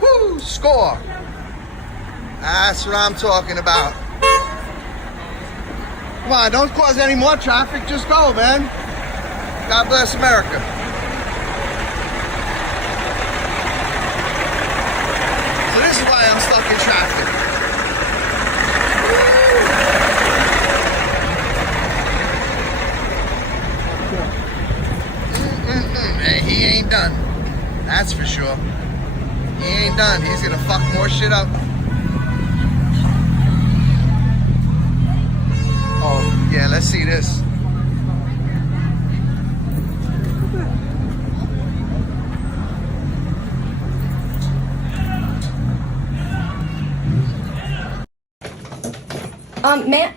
Woo! Score! That's what I'm talking about. Come on, don't cause any more traffic. Just go, man. God bless America. So this is why I'm stuck in traffic. Hey, he ain't done. That's for sure. He ain't done. He's gonna fuck more shit up. Oh, yeah, let's see this. Ma'am,